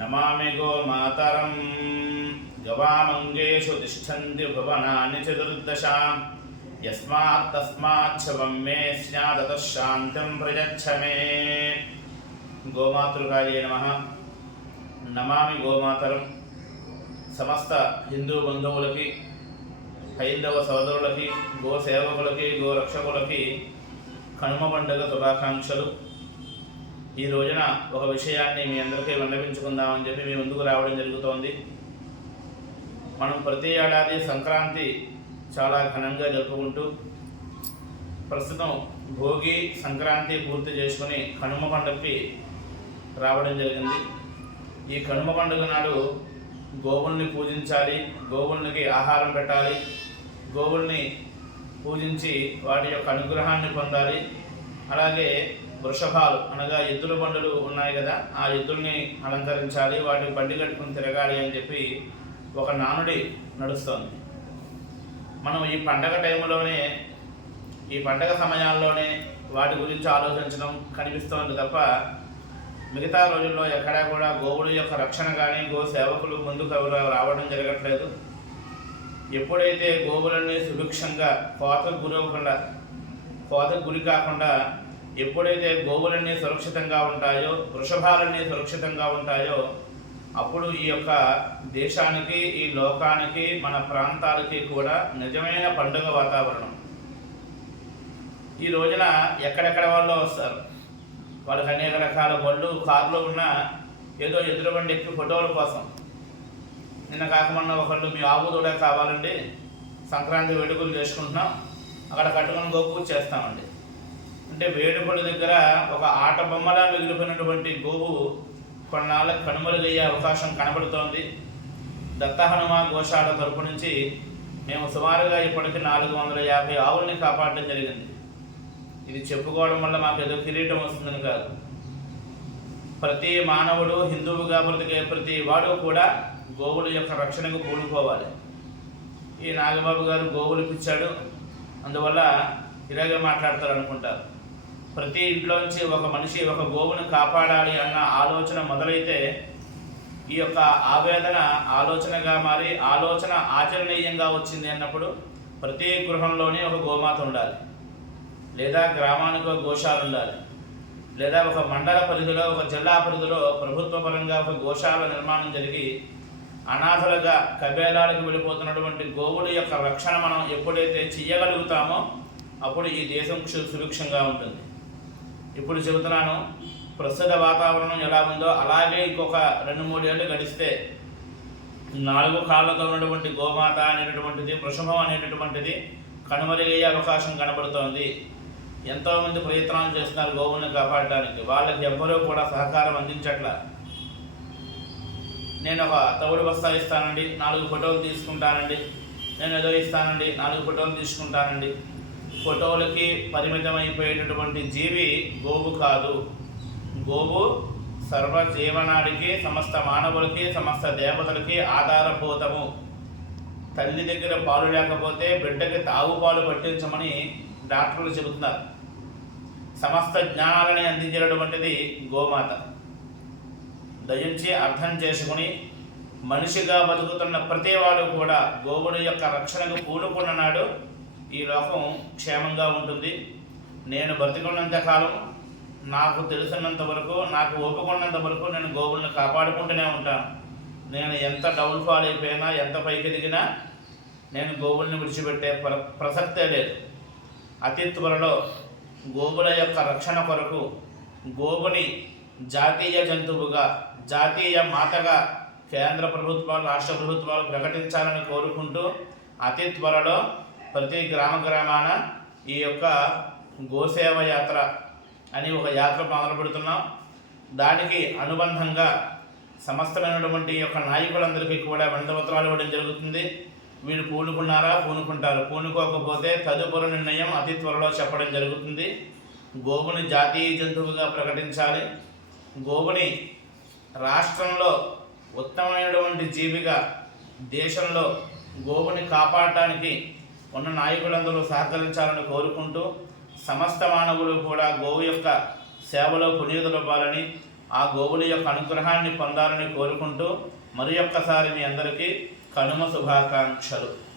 नमामि गोमातरं गवामङ्गेषु तिष्ठन्ति भुवनानि चतुर्दशा यस्मात् तस्मात् शवं मे स्यादतः शान्तिं प्रयच्छ मे। गोमातृकायै नमः। नमामि गोमातरं समस्त हिंदू बंधुవులకి హైందవ సోదరులకి గో సేవకులకి గో రక్షకులకి కనుమ పండుగ శుభాకాంక్షలు। ఈ రోజున ఒక విషయాన్ని మీ అందరికీ విన్నవించుకుందామని చెప్పి మీ ముందుకు రావడం జరుగుతోంది। మనం ప్రతి ఏడాది సంక్రాంతి చాలా ఘనంగా జరుపుకుంటూ ప్రస్తుతం భోగి సంక్రాంతి పూర్తి చేసుకుని కనుమ పండుగకి రావడం జరిగింది। ఈ కనుమ పండుగ నాడు గోవుల్ని పూజించాలి, గోవులకి ఆహారం పెట్టాలి, గోవుల్ని పూజించి వాటి యొక్క అనుగ్రహాన్ని పొందాలి। అలాగే వృషభాలు అనగా ఎద్దుల బండులు ఉన్నాయి కదా, ఆ ఎద్దుల్ని అలంకరించాలి, వాటి బండి కట్టుకుని తిరగాలి అని చెప్పి ఒక నానుడి నడుస్తోంది। మనం ఈ పండగ టైంలోనే, ఈ పండగ సమయాల్లోనే వాటి గురించి ఆలోచించడం కనిపిస్తోంది తప్ప మిగతా రోజుల్లో ఎక్కడా కూడా గోవుల యొక్క రక్షణ కానీ గో సేవకులు ముందుకు రావడం జరగట్లేదు। ఎప్పుడైతే గోవులని సుభిక్షంగా కోతకు గురి కాకుండా ఎప్పుడైతే గోవులన్నీ సురక్షితంగా ఉంటాయో, వృషభాలన్నీ సురక్షితంగా ఉంటాయో, అప్పుడు ఈ యొక్క దేశానికి, ఈ లోకానికి, మన ప్రాంతాలకి కూడా నిజమైన పండుగ వాతావరణం। ఈ రోజున ఎక్కడెక్కడ వాళ్ళు వస్తారు, వాళ్ళకి అనేక రకాల బళ్ళు కార్లు ఉన్న ఏదో ఎదురు బండి ఎక్కి ఫోటోల కోసం। నిన్న కాకమన్న ఒకళ్ళు మీ ఆవు దూడ కావాలండి, సంక్రాంతి వేడుకలు చేసుకుంటున్నాం, అక్కడ కట్టుకుని గోపూజ చేస్తామండి అంటే వేడుకల దగ్గర ఒక ఆట బొమ్మలా మిగిలిపోయినటువంటి గోవు కొన్నాళ్ళకి కనుమరుగయ్యే అవకాశం కనబడుతోంది। దత్త హనుమ గోశాల తరపు నుంచి మేము సుమారుగా ఇప్పటికీ 450 ఆవుల్ని కాపాడడం జరిగింది। ఇది చెప్పుకోవడం వల్ల మాకు ఏదో కిరీటం వస్తుందని కాదు, ప్రతి మానవుడు, హిందువుగా బ్రతికే ప్రతి వాడు కూడా గోవుల యొక్క రక్షణకు పూనుకోవాలి। ఈ నాగబాబు గారు గోవులు పిచ్చాడు, అందువల్ల ఇలాగే మాట్లాడతారు అనుకుంటారు। ప్రతి ఇంట్లోంచి ఒక మనిషి ఒక గోవును కాపాడాలి అన్న ఆలోచన మొదలైతే ఈ యొక్క ఆవేదన ఆలోచనగా మారి ఆలోచన ఆచరణీయంగా వచ్చింది అన్నప్పుడు ప్రతి గృహంలోనే ఒక గోమాత ఉండాలి, లేదా గ్రామానికి ఒక గోశాల ఉండాలి, లేదా ఒక మండల పరిధిలో, ఒక జిల్లా పరిధిలో ప్రభుత్వ పరంగా ఒక గోశాల నిర్మాణం జరిగి అనాథలుగా కబేలాలకు వెళ్ళిపోతున్నటువంటి గోవుల యొక్క రక్షణ మనం ఎప్పుడైతే చెయ్యగలుగుతామో అప్పుడు ఈ దేశం సుభిక్షంగా ఉంటుంది। ఇప్పుడు చెబుతున్నాను, ప్రస్తుత వాతావరణం ఎలా ఉందో అలాగే ఇంకొక 2-3 ఏళ్ళు గడిస్తే 4 కాళ్ళతో ఉన్నటువంటి గోమాత అనేటటువంటిది, వృషభం అనేటటువంటిది కనుమరుగయ్యే అవకాశం కనబడుతోంది। ఎంతోమంది ప్రయత్నాలు చేస్తున్నారు గోవులను కాపాడడానికి, వాళ్ళకి ఎవ్వరూ కూడా సహకారం అందించట్లా। నేను ఒక తవుడు బస్తా ఇస్తానండి, 4 ఫోటోలు తీసుకుంటానండి, నేను ఏదో ఇస్తానండి, 4 ఫోటోలు తీసుకుంటానండి, ఫోటోలకి పరిమితమైపోయేటటువంటి జీవి గోవు కాదు। గోవు సర్వజీవనానికి, సమస్త మానవులకి, సమస్త దేవతలకి ఆధారభూతము। తల్లి దగ్గర పాలు లేకపోతే బిడ్డకి తాగు పాలు పట్టించమని డాక్టర్లు చెబుతున్నారు। సమస్త జ్ఞానాలని అందించేటటువంటిది గోమాత। దయించి అర్థం చేసుకుని మనిషిగా బతుకుతున్న ప్రతి వాడు కూడా గోవుల యొక్క రక్షణకు పూనుకున్న నాడు ఈ లోకం క్షేమంగా ఉంటుంది। నేను బతికున్నంత కాలం, నాకు తెలిసినంత వరకు, నాకు ఓపుకున్నంత వరకు నేను గోవులను కాపాడుకుంటూనే ఉంటాను। నేను ఎంత డౌన్ఫాల్ అయిపోయినా, ఎంత పైకి ఎదిగినా నేను గోవుల్ని విడిచిపెట్టే ప్రసక్తే లేదు। అతి త్వరలో గోవుల యొక్క రక్షణ కొరకు గోవుని జాతీయ జంతువుగా, జాతీయ మాతగా కేంద్ర ప్రభుత్వాలు, రాష్ట్ర ప్రభుత్వాలు ప్రకటించాలని కోరుకుంటూ అతి త్వరలో ప్రతి గ్రామాన ఈ యొక్క గోసేవ యాత్ర అని ఒక యాత్ర మొదలు పెడుతున్నాం। దానికి అనుబంధంగా సమస్తమైనటువంటి యొక్క నాయకులందరికీ కూడా వినతిపత్రాలు ఇవ్వడం జరుగుతుంది। వీళ్ళు పూనుకున్నారా, పూనుకుంటారు, పూనుకోకపోతే తదుపరి నిర్ణయం అతి త్వరలో చెప్పడం జరుగుతుంది। గోవుని జాతీయ జంతువుగా ప్రకటించాలి, గోవుని రాష్ట్రంలో ఉత్తమమైనటువంటి జీవిగా, దేశంలో గోవుని కాపాడటానికి ఉన్న నాయకులందరూ సహకరించాలని కోరుకుంటూ సమస్త మానవులు కూడా గోవు యొక్క సేవలో పునీతులవ్వాలని, ఆ గోవుల యొక్క అనుగ్రహాన్ని పొందాలని కోరుకుంటూ మరి ఒక్కసారి మీ అందరికీ కనుమ శుభాకాంక్షలు.